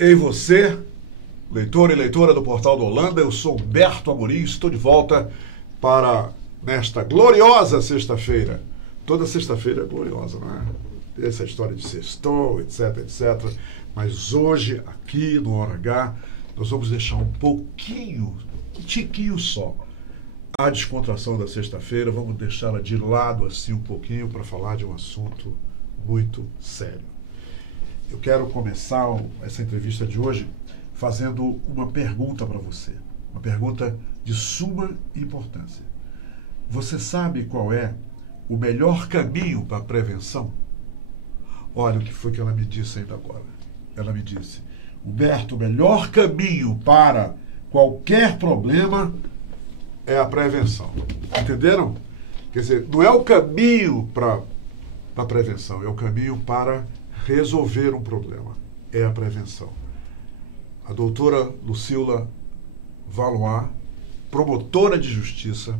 Ei você, leitor e leitora do Portal do Holanda, eu sou Humberto Amorim, estou de volta para nesta gloriosa sexta-feira. Toda sexta-feira é gloriosa, não é? Essa história de sextou, etc, etc. Mas hoje, aqui no Hora H, nós vamos deixar um pouquinho, um tiquinho só, a descontração da sexta-feira, vamos deixá-la de lado assim um pouquinho para falar de um assunto muito sério. Eu quero começar essa entrevista de hoje fazendo uma pergunta para você. Uma pergunta de suma importância. Você sabe qual é o melhor caminho para a prevenção? Olha o que foi que ela me disse ainda agora. Ela me disse: Humberto, o melhor caminho para qualquer problema é a prevenção. Entenderam? Quer dizer, não é o caminho para a prevenção, é o caminho para resolver um problema. É a prevenção. A doutora Lucila Valois, promotora de justiça,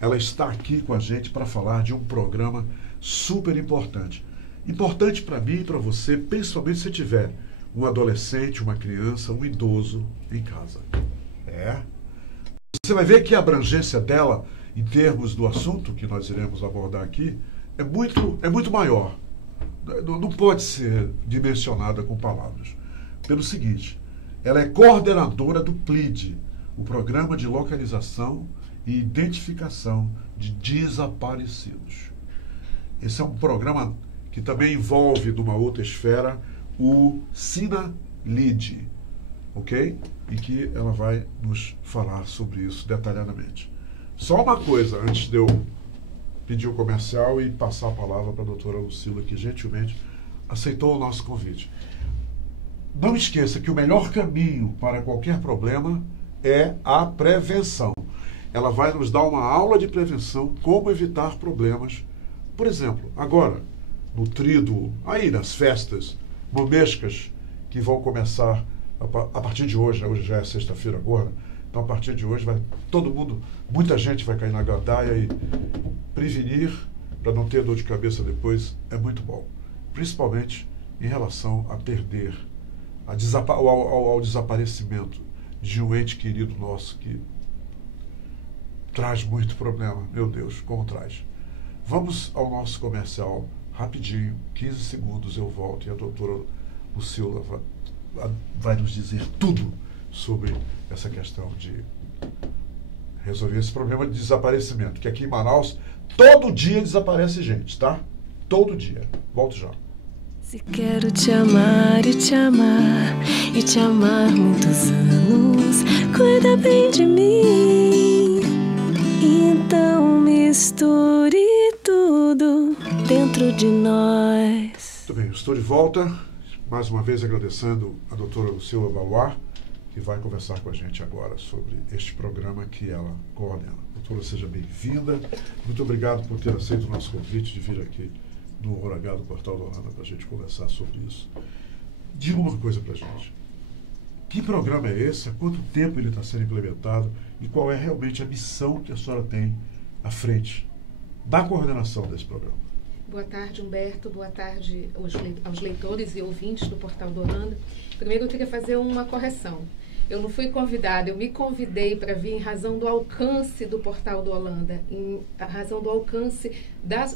ela está aqui com a gente para falar de um programa super importante. Importante para mim e para você, principalmente se tiver um adolescente, uma criança, um idoso em casa. Você vai ver que a abrangência dela, em termos do assunto que nós iremos abordar aqui, é muito maior. Não pode ser dimensionada com palavras. Pelo seguinte, ela é coordenadora do PLID, o Programa de Localização e Identificação de Desaparecidos. Esse é um programa que também envolve, numa outra esfera, o SINALID, ok? E que ela vai nos falar sobre isso detalhadamente. Só uma coisa, antes de eu pedir o comercial e passar a palavra para a doutora Lucila, que gentilmente aceitou o nosso convite. Não esqueça que o melhor caminho para qualquer problema é a prevenção. Ela vai nos dar uma aula de prevenção, como evitar problemas. Por exemplo, agora, no trido, aí nas festas momescas que vão começar a partir de hoje, hoje já é sexta-feira agora, então a partir de hoje vai todo mundo, muita gente vai cair na gandaia e prevenir para não ter dor de cabeça depois é muito bom. Principalmente em relação a perder, ao desaparecimento de um ente querido nosso que traz muito problema. Meu Deus, como traz. Vamos ao nosso comercial rapidinho, 15 segundos eu volto e a doutora Lucila vai nos dizer tudo sobre essa questão de resolver esse problema de desaparecimento, que aqui em Manaus todo dia desaparece gente, tá? Todo dia. Volto já. Se quero te amar e te amar e te amar muitos anos, cuida bem de mim. Então misture tudo dentro de nós. Muito bem, eu estou de volta. Mais uma vez agradecendo a doutora Lucila Valois, que vai conversar com a gente agora sobre este programa que ela coordena. Doutora, seja bem-vinda. Muito obrigado por ter aceito o nosso convite de vir aqui no Hora H do Portal do Holanda para a gente conversar sobre isso. Diga uma coisa para a gente. Que programa é esse? Há quanto tempo ele está sendo implementado? E qual é realmente a missão que a senhora tem à frente da coordenação desse programa? Boa tarde, Humberto. Boa tarde aos leitores e ouvintes do Portal do Holanda. Primeiro, eu queria fazer uma correção. Eu não fui convidada, eu me convidei para vir em razão do alcance do Portal do Holanda, em razão do alcance da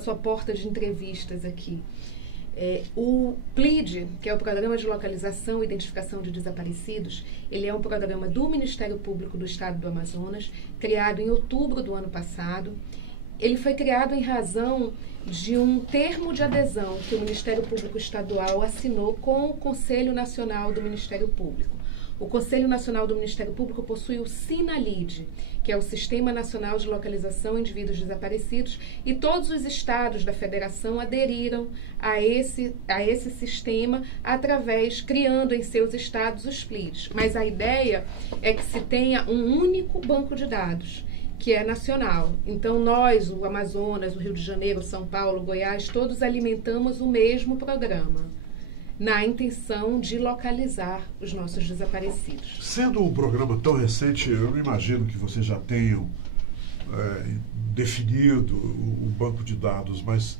sua porta de entrevistas aqui. O PLID, que é o Programa de Localização e Identificação de Desaparecidos, ele é um programa do Ministério Público do Estado do Amazonas, criado em outubro do ano passado. Ele foi criado em razão de um termo de adesão que o Ministério Público Estadual assinou com o Conselho Nacional do Ministério Público. O Conselho Nacional do Ministério Público possui o SINALID, que é o Sistema Nacional de Localização de Indivíduos Desaparecidos, e todos os estados da federação aderiram a esse sistema criando em seus estados os PLIDs. Mas a ideia é que se tenha um único banco de dados, que é nacional. Então nós, o Amazonas, o Rio de Janeiro, São Paulo, Goiás, todos alimentamos o mesmo programa, na intenção de localizar os nossos desaparecidos. Sendo um programa tão recente, eu não imagino que vocês já tenham definido o banco de dados, mas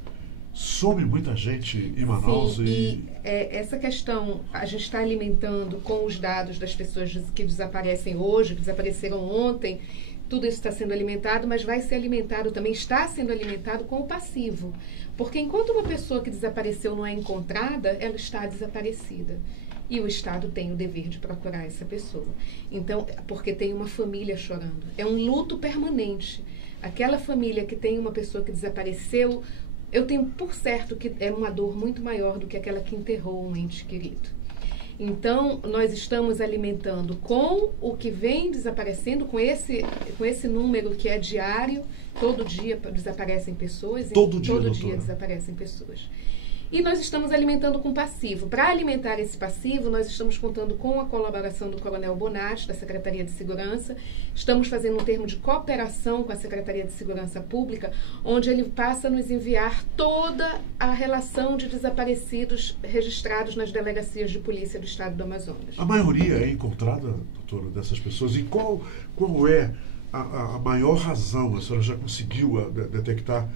some muita gente em Manaus. Sim, e essa questão a gente está alimentando com os dados das pessoas que desaparecem hoje, que desapareceram ontem. Tudo isso está sendo alimentado, mas vai ser alimentado também, está sendo alimentado com o passivo. Porque enquanto uma pessoa que desapareceu não é encontrada, ela está desaparecida. E o Estado tem o dever de procurar essa pessoa. Então, porque tem uma família chorando. É um luto permanente. Aquela família que tem uma pessoa que desapareceu, eu tenho por certo que é uma dor muito maior do que aquela que enterrou um ente querido. Então, nós estamos alimentando com o que vem desaparecendo, com esse número que é diário, todo dia desaparecem pessoas. Todo dia desaparecem pessoas. E nós estamos alimentando com passivo. Para alimentar esse passivo, nós estamos contando com a colaboração do Coronel Bonatti, da Secretaria de Segurança. Estamos fazendo um termo de cooperação com a Secretaria de Segurança Pública, onde ele passa a nos enviar toda a relação de desaparecidos registrados nas delegacias de polícia do Estado do Amazonas. A maioria é encontrada, doutora, dessas pessoas? E qual é a maior razão? A senhora já conseguiu detectar?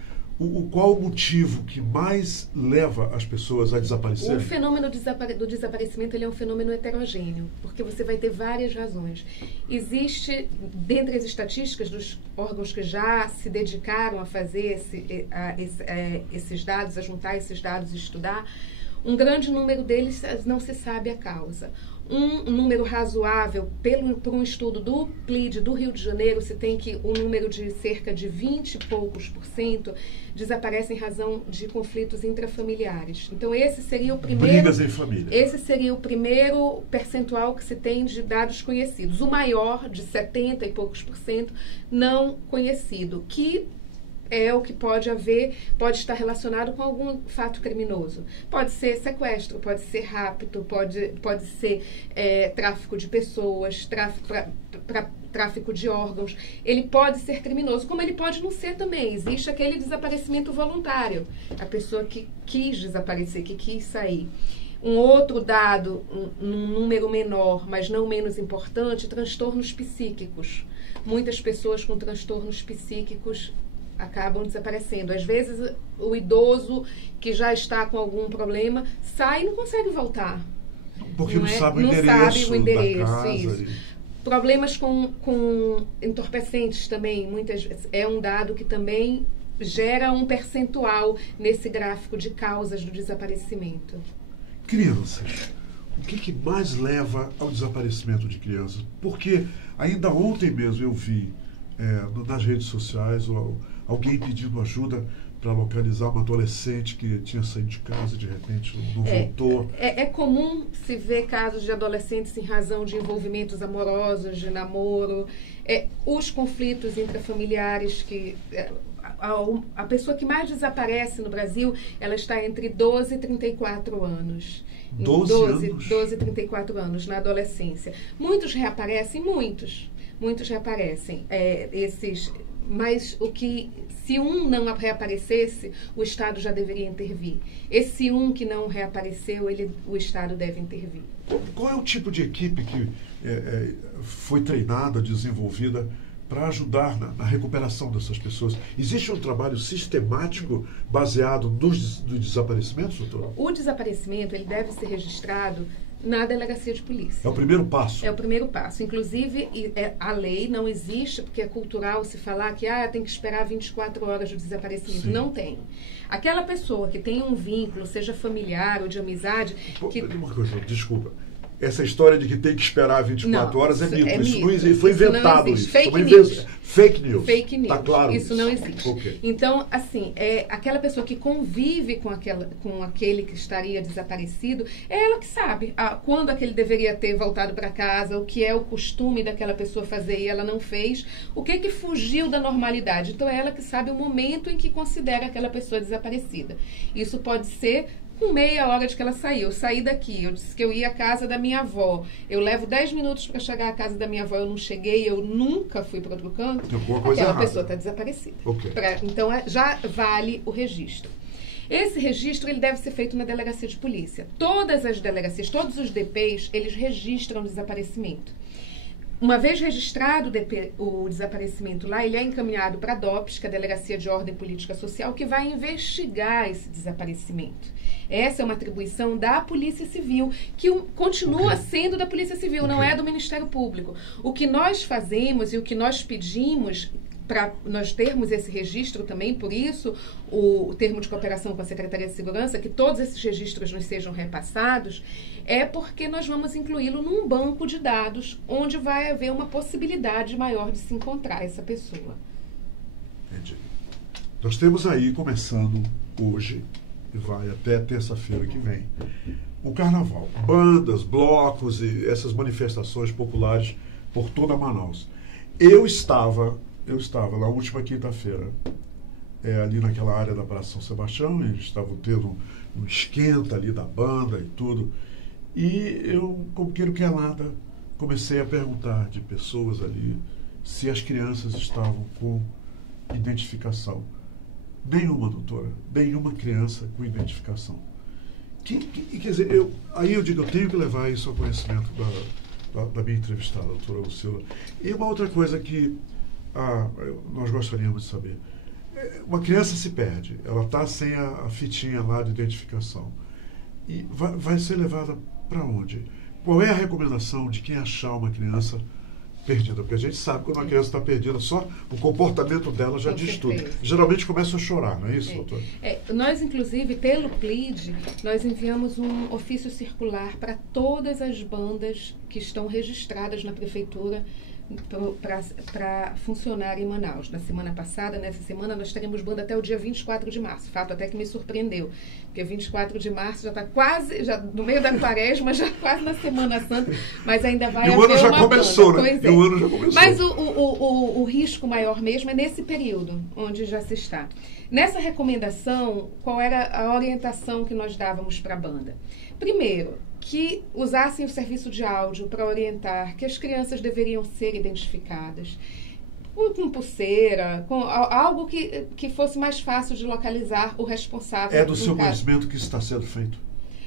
Qual o motivo que mais leva as pessoas a desaparecerem? O fenômeno do desaparecimento ele é um fenômeno heterogêneo, porque você vai ter várias razões. Existe, dentre as estatísticas dos órgãos que já se dedicaram a fazer esses dados, a juntar esses dados e estudar, um grande número deles não se sabe a causa. Um número razoável, por um estudo do PLID do Rio de Janeiro, se tem que um número de cerca de 20 e poucos % desaparece em razão de conflitos intrafamiliares. Então, esse seria o primeiro... Brigas em família. Esse seria o primeiro percentual que se tem de dados conhecidos. O maior, de 70 e poucos %, não conhecido, que é o que pode estar relacionado com algum fato criminoso. Pode ser sequestro, pode ser rapto, pode ser tráfico de pessoas, tráfico de órgãos. Ele pode ser criminoso, como ele pode não ser também. Existe aquele desaparecimento voluntário. A pessoa que quis desaparecer, que quis sair. Um outro dado, num número menor, mas não menos importante, transtornos psíquicos. Muitas pessoas com transtornos psíquicos acabam desaparecendo. Às vezes, o idoso que já está com algum problema sai e não consegue voltar. Porque não sabe o endereço da casa. Isso. Problemas com entorpecentes também, muitas vezes, é um dado que também gera um percentual nesse gráfico de causas do desaparecimento. Crianças. O que mais leva ao desaparecimento de crianças? Porque ainda ontem mesmo eu vi nas redes sociais alguém pedindo ajuda para localizar uma adolescente que tinha saído de casa e de repente não voltou. É comum se ver casos de adolescentes em razão de envolvimentos amorosos, de namoro, os conflitos intrafamiliares que... A pessoa que mais desaparece no Brasil, ela está entre 12 e 34 anos. 12 e 34 anos na adolescência. Muitos reaparecem, muitos reaparecem. Mas se um não reaparecesse, o Estado já deveria intervir. Esse um que não reapareceu, o Estado deve intervir. Qual é o tipo de equipe que foi treinada, desenvolvida para ajudar na recuperação dessas pessoas? Existe um trabalho sistemático baseado nos desaparecimentos, doutor? O desaparecimento ele deve ser registrado na delegacia de polícia. É o primeiro passo? É o primeiro passo. Inclusive, a lei não existe, porque é cultural se falar que tem que esperar 24 horas do desaparecimento. Sim. Não tem. Aquela pessoa que tem um vínculo, seja familiar ou de amizade... Uma coisa, desculpa. Essa história de que tem que esperar 24 horas é mito. Isso não existe. Foi inventado isso. Fake news. Fake news. Fake news. Tá claro isso não existe. Okay. Então, assim, aquela pessoa que convive com aquele que estaria desaparecido, é ela que sabe quando aquele deveria ter voltado para casa, o que é o costume daquela pessoa fazer e ela não fez, o que fugiu da normalidade. Então, é ela que sabe o momento em que considera aquela pessoa desaparecida. Isso pode ser com meia hora de que ela saiu. Eu saí daqui, eu disse que eu ia à casa da minha avó. Eu levo 10 minutos para chegar à casa da minha avó, eu não cheguei, eu nunca fui para outro canto. Aquela pessoa está desaparecida. Okay. Então, já vale o registro. Esse registro ele deve ser feito na delegacia de polícia. Todas as delegacias, todos os DPs, eles registram o desaparecimento. Uma vez registrado o desaparecimento lá, ele é encaminhado para a DOPS, que é a Delegacia de Ordem Política Social, que vai investigar esse desaparecimento. Essa é uma atribuição da Polícia Civil, que continua sendo da Polícia Civil, não é do Ministério Público. O que nós fazemos e o que nós pedimos para nós termos esse registro também, por isso o termo de cooperação com a Secretaria de Segurança, que todos esses registros nos sejam repassados, é porque nós vamos incluí-lo num banco de dados onde vai haver uma possibilidade maior de se encontrar essa pessoa. Entendi. Nós temos aí, começando hoje, e vai até terça-feira que vem, o Carnaval. Bandas, blocos e essas manifestações populares por toda Manaus. Eu estava na última quinta-feira, ali naquela área da Praça São Sebastião, eles estavam tendo um esquenta ali da banda e tudo. E eu, como queiro que é nada, comecei a perguntar de pessoas ali se as crianças estavam com identificação. Nenhuma, doutora, nenhuma criança com identificação. Quer dizer, aí eu digo, eu tenho que levar isso ao conhecimento da minha entrevistada, a doutora Lucila. E uma outra coisa que nós gostaríamos de saber. Uma criança se perde, ela está sem a fitinha lá de identificação. E vai ser levada para onde? Qual é a recomendação de quem achar uma criança perdida? Porque a gente sabe que quando uma criança está perdida, só o comportamento dela já diz tudo. Geralmente começa a chorar, não é isso, doutor? Nós, inclusive, pelo PLID, nós enviamos um ofício circular para todas as bandas que estão registradas na Prefeitura para funcionar em Manaus. Na semana passada, nessa semana, nós teremos banda até o dia 24 de março. Fato até que me surpreendeu, porque 24 de março já está quase, já no meio da quaresma, já quase na Semana Santa, mas ainda vai haver uma banda. E o ano já começou, né? E o ano já começou. Mas o risco maior mesmo é nesse período, onde já se está. Nessa recomendação, qual era a orientação que nós dávamos para a banda? Primeiro, que usassem o serviço de áudio para orientar que as crianças deveriam ser identificadas com pulseira, com algo que fosse mais fácil de localizar o responsável. É do seu conhecimento que isso está sendo feito?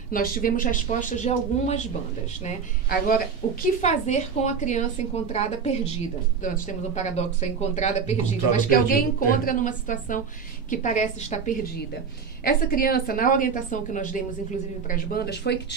Nós tivemos respostas de algumas bandas, né? Agora, o que fazer com a criança encontrada perdida? Nós temos um paradoxo, a encontrada perdida, mas que alguém encontra numa situação que parece estar perdida. Essa criança, na orientação que nós demos, inclusive para as bandas, foi que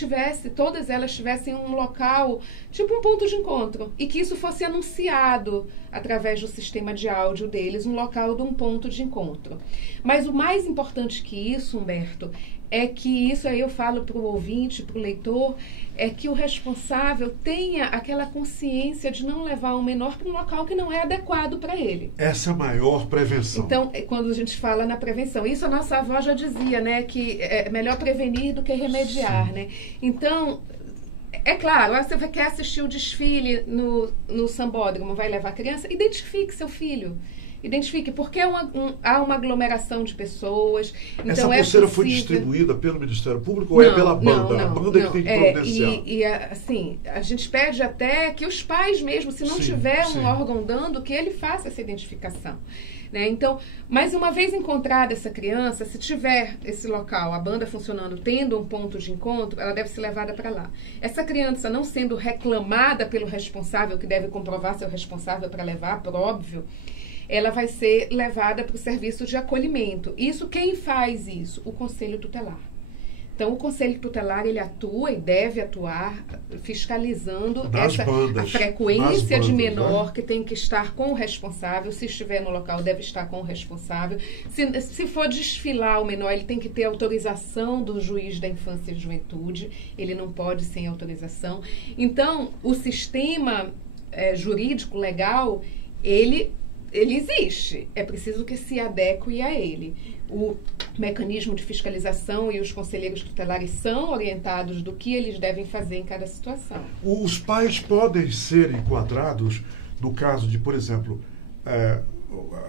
todas elas tivessem um local, tipo um ponto de encontro, e que isso fosse anunciado através do sistema de áudio deles, um local de um ponto de encontro. Mas o mais importante que isso, Humberto, é que isso aí eu falo para o ouvinte, para o leitor, é que o responsável tenha aquela consciência de não levar um menor para um local que não é adequado para ele. Essa é a maior prevenção. Então, quando a gente fala na prevenção, isso a nossa avó já dizia, né, que é melhor prevenir do que remediar, sim, né? Então, é claro, você quer assistir o desfile no sambódromo, vai levar a criança, identifique seu filho. Identifique, porque há uma aglomeração de pessoas. Então essa pulseira foi distribuída pelo Ministério Público ou é pela banda? Não, a banda que tem que providenciar. Assim, a gente pede até que os pais mesmo, se não tiver um órgão dando, que ele faça essa identificação. Né? Então, mas uma vez encontrada essa criança, se tiver esse local, a banda funcionando, tendo um ponto de encontro, ela deve ser levada para lá. Essa criança não sendo reclamada pelo responsável, que deve comprovar ser o responsável para levar, por óbvio, ela vai ser levada para o serviço de acolhimento. Isso, quem faz isso? O Conselho Tutelar. Então, o Conselho Tutelar, ele atua e deve atuar fiscalizando a frequência de menor, né, que tem que estar com o responsável. Se estiver no local, deve estar com o responsável. Se for desfilar o menor, ele tem que ter autorização do juiz da infância e juventude. Ele não pode sem autorização. Então, o sistema jurídico, legal, ele existe, é preciso que se adeque a ele. O mecanismo de fiscalização e os conselheiros tutelares são orientados do que eles devem fazer em cada situação. Os pais podem ser enquadrados no caso de, por exemplo,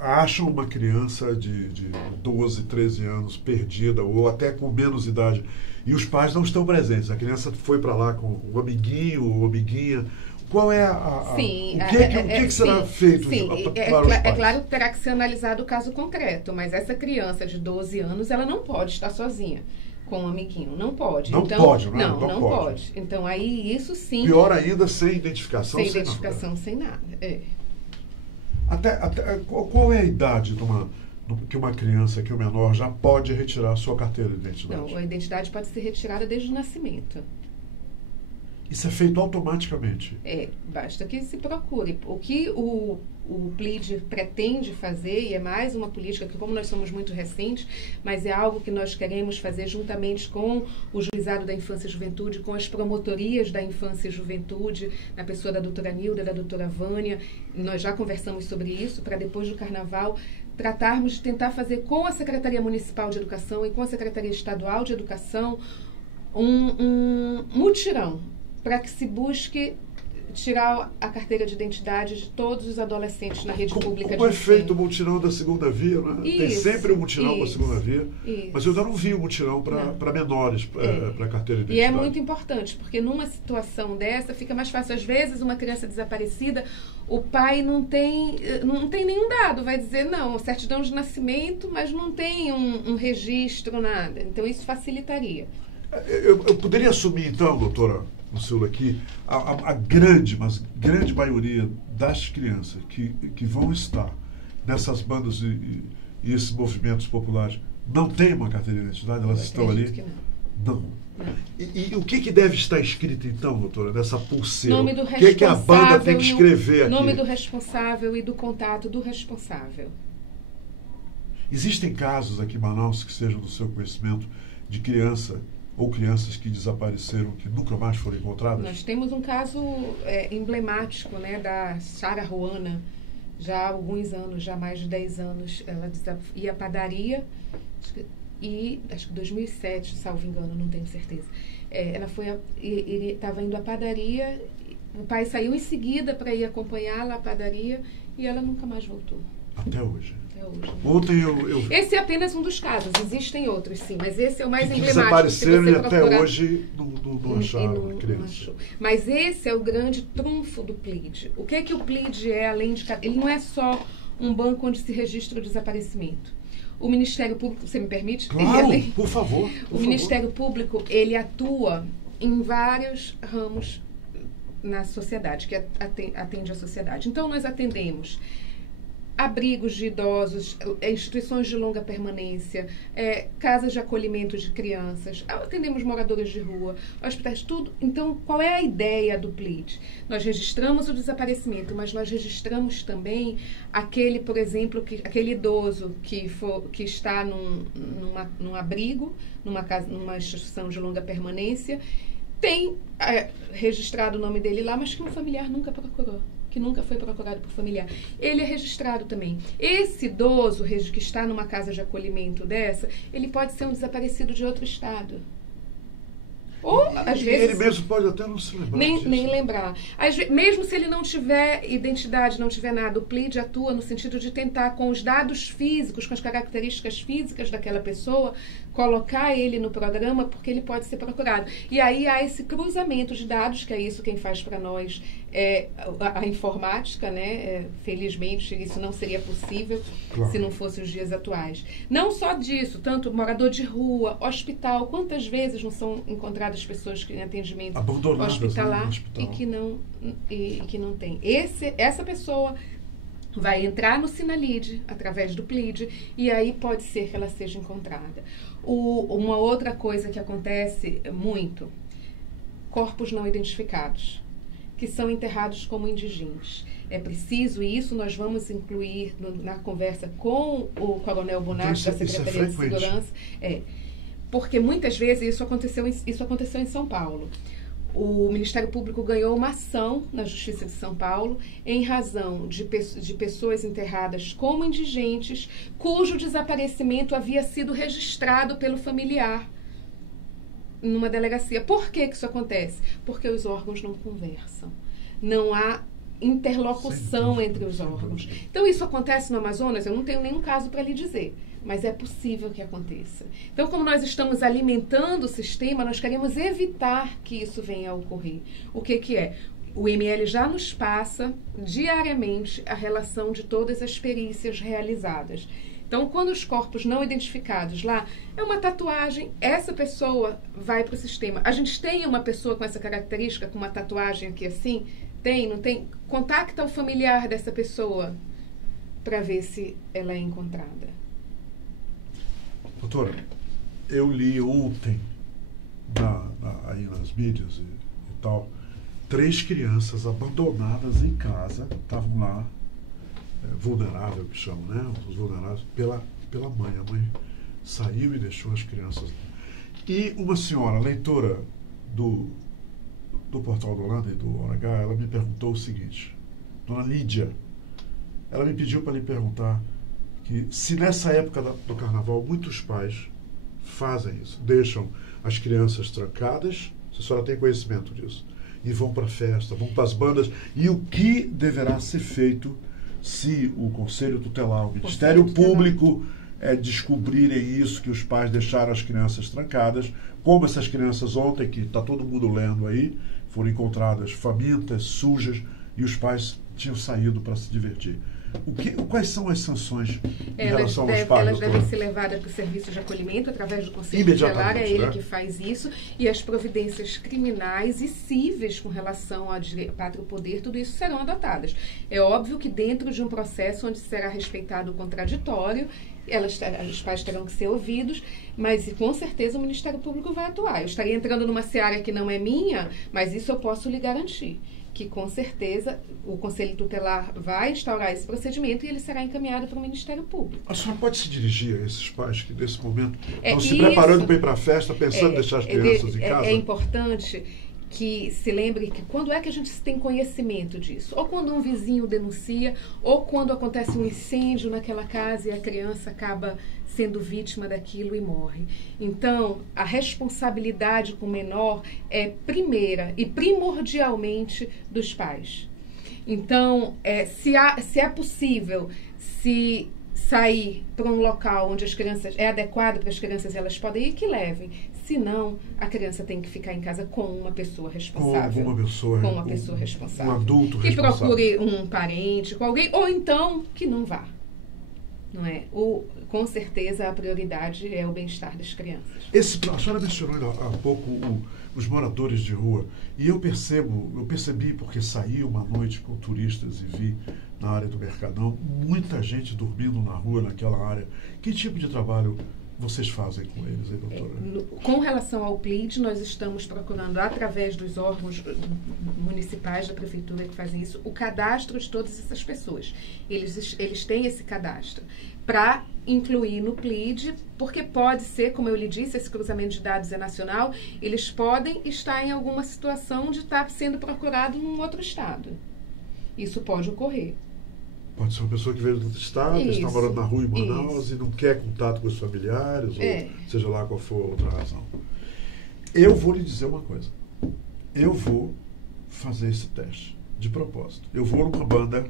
acham uma criança de 12, 13 anos perdida ou até com menos idade e os pais não estão presentes. A criança foi para lá com um amiguinho ou amiguinha. Qual é o que será feito para os pais? É claro que terá que ser analisado o caso concreto, mas essa criança de 12 anos, ela não pode estar sozinha. com um amiguinho. Não pode. Não então, pode, não é? Não, Não não pode. pode. Então, aí, isso sim... Pior ainda, sem identificação. Sem identificação, nada. sem nada. É. Qual é a idade que uma criança, que o menor, já pode retirar a sua carteira de identidade? Não, a identidade pode ser retirada desde o nascimento. Isso é feito automaticamente. Basta que se procure. O que o PLID pretende fazer, e é mais uma política que, como nós somos muito recentes, mas é algo que nós queremos fazer juntamente com o Juizado da Infância e Juventude, com as promotorias da Infância e Juventude, na pessoa da doutora Nilda, da doutora Vânia. Nós já conversamos sobre isso, para depois do Carnaval tratarmos de tentar fazer com a Secretaria Municipal de Educação e com a Secretaria Estadual de Educação um mutirão para que se busque tirar a carteira de identidade de todos os adolescentes na rede pública de ensino. Como é feito o mutirão da segunda via, né? Tem sempre o mutirão para a segunda via, mas eu ainda não vi o mutirão para menores, para carteira de identidade. E é muito importante, porque numa situação dessa fica mais fácil. Às vezes, uma criança desaparecida, o pai não tem nenhum dado, vai dizer, não, certidão de nascimento, mas não tem um registro, nada. Então, isso facilitaria. Eu poderia assumir, então, doutora Lucila, que a grande maioria das crianças que vão estar nessas bandas e esses movimentos populares não tem uma carteira de identidade, elas estão ali? Que não. E o que deve estar escrito, então, doutora, nessa pulseira? Nome do o que a banda tem que escrever aqui? Nome do responsável e do contato do responsável. Existem casos aqui em Manaus que sejam do seu conhecimento de criança ou crianças que desapareceram, que nunca mais foram encontradas? Nós temos um caso emblemático, né, da Sara Ruana, já há alguns anos, já há mais de 10 anos. Ela ia à padaria, acho que 2007, salvo engano, não tenho certeza. Ela estava indo à padaria, o pai saiu em seguida para ir acompanhá-la à padaria e ela nunca mais voltou. Até hoje. Ontem Esse é apenas um dos casos, existem outros, sim, mas esse é o mais emblemático. Desapareceram e até hoje não acharam a criança. Mas esse é o grande trunfo do PLID. O que é que o PLID é, além de... Ele não é só um banco onde se registra o desaparecimento. O Ministério Público, você me permite? Claro, por favor. O Ministério Público, ele atua em vários ramos na sociedade, que atende a sociedade. Então, nós atendemos abrigos de idosos, instituições de longa permanência, casas de acolhimento de crianças, atendemos moradores de rua, hospitais, tudo. Então, qual é a ideia do PLID? Nós registramos o desaparecimento, mas nós registramos também aquele, por exemplo, aquele idoso que está num abrigo, numa instituição de longa permanência, tem registrado o nome dele lá, mas que um familiar nunca procurou, que nunca foi procurado por familiar. Ele é registrado também. Esse idoso que está numa casa de acolhimento dessa, ele pode ser um desaparecido de outro estado. Ou, às vezes... Ele mesmo pode até não se lembrar nem lembrar. Mesmo se ele não tiver identidade, não tiver nada, o PLID atua no sentido de tentar, com os dados físicos, com as características físicas daquela pessoa, colocar ele no programa, porque ele pode ser procurado. E aí há esse cruzamento de dados, que é isso quem faz para nós a informática, né? Felizmente, isso não seria possível, claro, se não fossem os dias atuais. Não só disso, tanto morador de rua, hospital, quantas vezes não são encontradas pessoas que em atendimento hospitalar, né, e que não tem. Essa pessoa vai entrar no Sinalid, através do PLID, e aí pode ser que ela seja encontrada. Uma outra coisa que acontece muito, corpos não identificados, que são enterrados como indigentes. É preciso, e isso nós vamos incluir na conversa com o Coronel Bonatti, da Secretaria de Segurança, porque muitas vezes isso aconteceu em São Paulo. O Ministério Público ganhou uma ação na Justiça de São Paulo em razão de pessoas enterradas como indigentes, cujo desaparecimento havia sido registrado pelo familiar numa delegacia. Por que isso acontece? Porque os órgãos não conversam. Não há interlocução entre os órgãos. Então, isso acontece no Amazonas? Eu não tenho nenhum caso para lhe dizer, mas é possível que aconteça. Então, como nós estamos alimentando o sistema, nós queremos evitar que isso venha a ocorrer. O que é? O ML já nos passa diariamente a relação de todas as perícias realizadas. Então, quando os corpos não identificados lá, é uma tatuagem, essa pessoa vai para o sistema. A gente tem uma pessoa com essa característica, com uma tatuagem aqui assim? Tem, não tem? Contacta o familiar dessa pessoa para ver se ela é encontrada. Doutora, eu li ontem aí nas mídias e tal, 3 crianças abandonadas em casa, estavam lá, vulnerável que chamam, né? Os vulneráveis, pela mãe. A mãe saiu e deixou as crianças. E uma senhora, leitora do Portal do Holanda e do Hora H, ela me perguntou o seguinte, dona Lídia, ela me pediu para lhe perguntar que se nessa época do carnaval muitos pais fazem isso, deixam as crianças trancadas, se a senhora tem conhecimento disso, e vão para a festa, vão para as bandas, e o que deverá ser feito se o Conselho Tutelar, o Ministério Público descobrirem isso, que os pais deixaram as crianças trancadas, como essas crianças ontem, que está todo mundo lendo aí, foram encontradas famintas, sujas, e os pais tinham saído para se divertir. Quais são as sanções em relação aos pais? Elas devem ser levadas para o serviço de acolhimento através do Conselho Tutelar, é ele, né, que faz isso, e as providências criminais e cíveis com relação ao pátrio poder, tudo isso serão adotadas. É óbvio que dentro de um processo onde será respeitado o contraditório, os pais terão que ser ouvidos, mas com certeza o Ministério Público vai atuar. Eu estaria entrando numa seara que não é minha, mas isso eu posso lhe garantir, que com certeza o Conselho Tutelar vai instaurar esse procedimento e ele será encaminhado para o Ministério Público. A senhora pode se dirigir a esses pais que nesse momento estão se preparando para ir para a festa, pensando em deixar as crianças em casa? É importante que se lembre que quando é que a gente tem conhecimento disso? Ou quando um vizinho denuncia, ou quando acontece um incêndio naquela casa e a criança acaba sendo vítima daquilo e morre. Então, a responsabilidade com o menor é primeira e primordialmente dos pais. Então, se é possível se sair para um local onde as crianças é adequado para as crianças, elas podem ir, que levem. Se não, a criança tem que ficar em casa com uma pessoa responsável. Com uma pessoa responsável. Um adulto responsável. Que procure um parente, com alguém, ou então que não vá. Não é? Com certeza a prioridade é o bem-estar das crianças. A senhora mencionou há pouco os moradores de rua. E eu percebi, porque saí uma noite com turistas e vi na área do Mercadão muita gente dormindo na rua, naquela área. Que tipo de trabalho vocês fazem com eles, hein, doutora? Com relação ao PLID, nós estamos procurando, através dos órgãos municipais da prefeitura que fazem isso, o cadastro de todas essas pessoas. Eles têm esse cadastro para incluir no PLID, porque pode ser, como eu lhe disse, esse cruzamento de dados é nacional, eles podem estar em alguma situação de estar sendo procurado num outro estado. Isso pode ocorrer. Pode ser uma pessoa que veio do outro estado, está morando na rua em Manaus e não quer contato com os familiares, ou seja lá qual for a outra razão. Eu vou lhe dizer uma coisa. Eu vou fazer esse teste de propósito. Eu vou numa banda,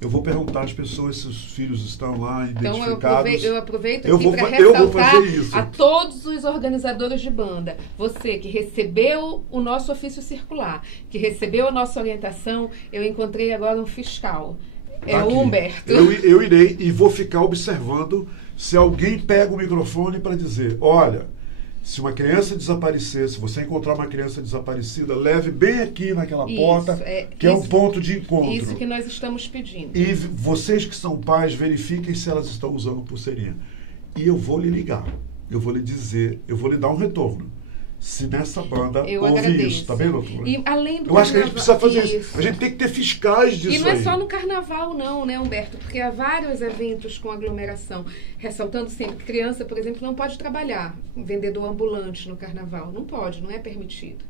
eu vou perguntar às pessoas se os filhos estão lá identificados. Então eu aproveito aqui para ressaltar a todos os organizadores de banda. Você que recebeu o nosso ofício circular, que recebeu a nossa orientação, eu encontrei agora um fiscal. É o Humberto. Eu irei e vou ficar observando se alguém pega o microfone para dizer, olha, se uma criança desaparecer, se você encontrar uma criança desaparecida, leve bem aqui naquela porta, que é um ponto de encontro. Isso que nós estamos pedindo. E vocês que são pais, verifiquem se elas estão usando pulseirinha. E eu vou lhe ligar, eu vou lhe dizer, eu vou lhe dar um retorno. Se nessa banda houve isso, tá bem, doutora? E além do eu acho que a gente precisa fazer isso. A gente tem que ter fiscais disso. E não é só no carnaval, não, né, Humberto? Porque há vários eventos com aglomeração. Ressaltando sempre que criança, por exemplo, não pode trabalhar. Um vendedor ambulante no carnaval. Não pode, não é permitido.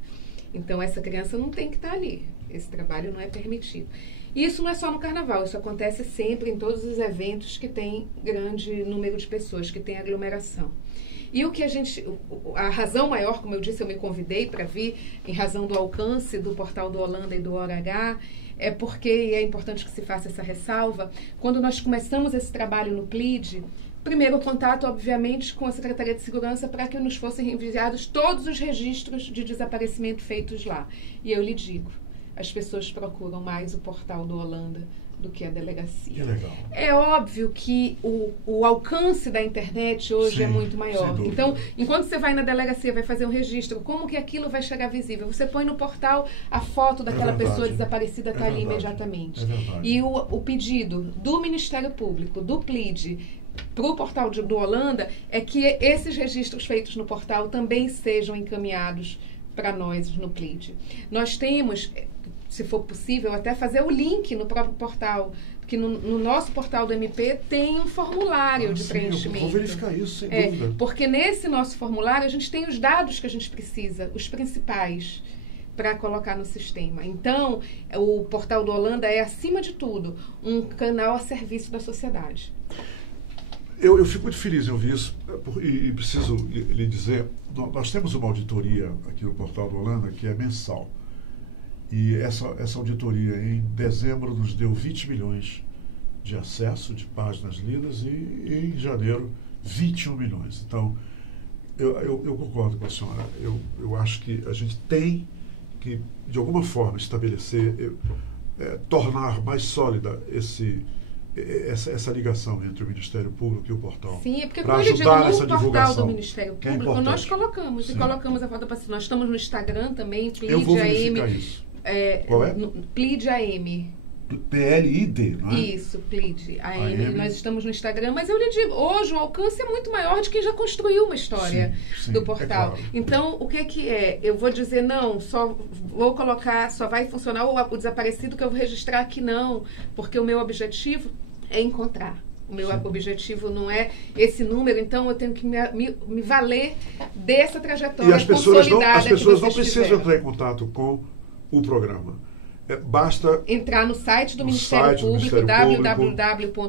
Então, essa criança não tem que estar ali. Esse trabalho não é permitido. E isso não é só no carnaval, isso acontece sempre em todos os eventos que tem grande número de pessoas, que tem aglomeração. E o que a razão maior, como eu disse, eu me convidei para vir, em razão do alcance do Portal do Holanda e do Hora H, é porque, e é importante que se faça essa ressalva, quando nós começamos esse trabalho no PLID, primeiro contato, obviamente, com a Secretaria de Segurança para que nos fossem enviados todos os registros de desaparecimento feitos lá. E eu lhe digo, as pessoas procuram mais o Portal do Holanda do que a delegacia. Que legal. É óbvio que o alcance da internet hoje é muito maior. Então, enquanto você vai na delegacia, vai fazer um registro, como que aquilo vai chegar visível? Você põe no portal a foto daquela pessoa desaparecida, está ali imediatamente. E o pedido do Ministério Público, do PLID, para o portal do Holanda, é que esses registros feitos no portal também sejam encaminhados para nós no PLID. Nós temos, se for possível, até fazer o link no próprio portal, porque no nosso portal do MP tem um formulário de preenchimento. Eu vou verificar isso, sem dúvida. Porque nesse nosso formulário a gente tem os dados que a gente precisa, os principais, para colocar no sistema. Então, o portal do Holanda é, acima de tudo, um canal a serviço da sociedade. Eu fico muito feliz em ouvir isso e preciso lhe dizer, nós temos uma auditoria aqui no portal do Holanda que é mensal. E essa auditoria em dezembro nos deu 20 milhões de acesso de páginas lidas e em janeiro 21 milhões. Então, eu concordo com a senhora. Eu acho que a gente tem que, de alguma forma, estabelecer, tornar mais sólida essa ligação entre o Ministério Público e o portal. Sim, porque quando eu digo no portal do Ministério Público, nós colocamos, e colocamos a foto para cima. Nós estamos no Instagram também, PLID AM. Qual é? PLID AM. PLID, não é? Isso, PLID AM. Nós estamos no Instagram, mas eu lhe digo, hoje o alcance é muito maior de quem já construiu uma história do portal. Claro. Então, o que é? Eu vou dizer, não, só vou colocar, só vai funcionar o desaparecido que eu vou registrar aqui, não, porque o meu objetivo é encontrar. O meu objetivo não é esse número, então eu tenho que me valer dessa trajetória. E as pessoas não precisam entrar em contato com o programa. Basta entrar no site do Ministério Público, www.mpam.mp.br.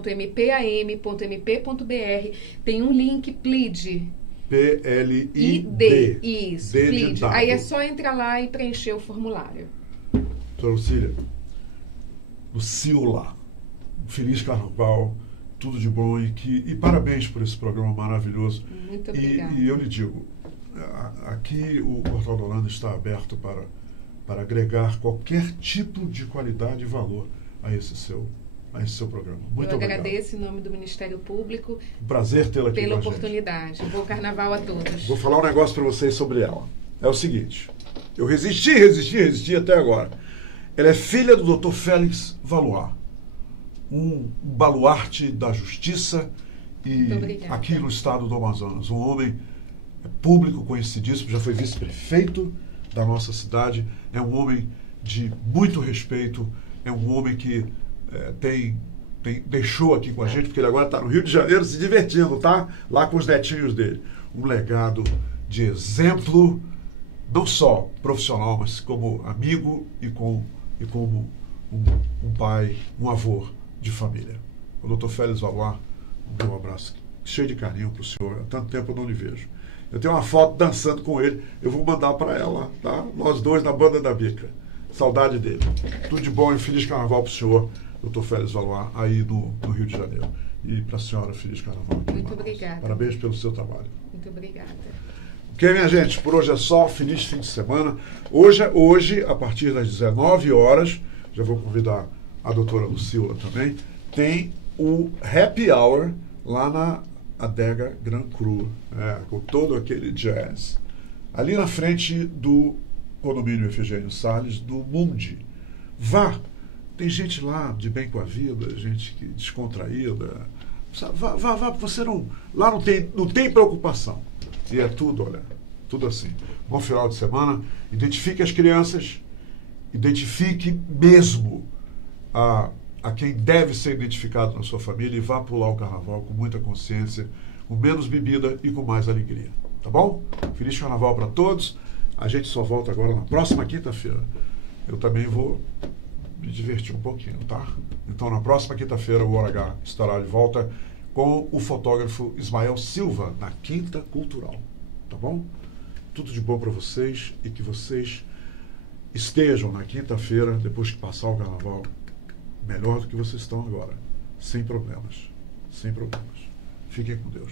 Tem um link PLID. PLID. Isso, PLID. Aí é só entrar lá e preencher o formulário. Doutora Lucila, feliz carnaval, tudo de bom e parabéns por esse programa maravilhoso. Muito obrigada. E eu lhe digo, aqui o Portal do Holanda está aberto para agregar qualquer tipo de qualidade e valor a esse seu programa. Muito obrigado. Eu agradeço em nome do Ministério Público. Um prazer tê-la aqui pela oportunidade. Bom carnaval a todos. Vou falar um negócio para vocês sobre ela. É o seguinte, eu resisti até agora. Ela é filha do Dr. Félix Valois, um baluarte da justiça e aqui no estado do Amazonas. Um homem público conhecidíssimo, já foi vice-prefeito da nossa cidade, é um homem de muito respeito, é um homem que deixou aqui com a gente, porque ele agora está no Rio de Janeiro se divertindo, tá? Lá com os netinhos dele. Um legado de exemplo, não só profissional, mas como amigo e como um pai, um avô de família. O Dr. Félix Valois, um abraço cheio de carinho para o senhor. Há tanto tempo eu não lhe vejo. Eu tenho uma foto dançando com ele, eu vou mandar para ela, tá? Nós dois na banda da bica. Saudade dele. Tudo de bom e feliz carnaval para o senhor, Dr. Félix Valois, aí no Rio de Janeiro. E para a senhora, feliz carnaval. Muito obrigada. Parabéns pelo seu trabalho. Muito obrigada. Ok, minha gente, por hoje é só. Feliz fim de semana. Hoje, a partir das 19 horas, já vou convidar a doutora Lucila também, tem o Happy Hour lá na Adega Grand Cru, com todo aquele jazz. Ali na frente do condomínio Efigênio Salles, do Mundi. Vá, tem gente lá de bem com a vida, gente que descontraída. Vá, você não... Lá não tem preocupação. E é tudo, olha, tudo assim. Bom final de semana. Identifique as crianças, identifique mesmo a quem deve ser identificado na sua família e vá pular o carnaval com muita consciência, com menos bebida e com mais alegria. Tá bom? Feliz carnaval para todos. A gente só volta agora na próxima quinta-feira. Eu também vou me divertir um pouquinho, tá? Então, na próxima quinta-feira, o Hora H estará de volta com o fotógrafo Ismael Silva, na Quinta Cultural. Tá bom? Tudo de bom para vocês e que vocês estejam na quinta-feira, depois que passar o carnaval, melhor do que vocês estão agora. Sem problemas. Sem problemas. Fiquem com Deus.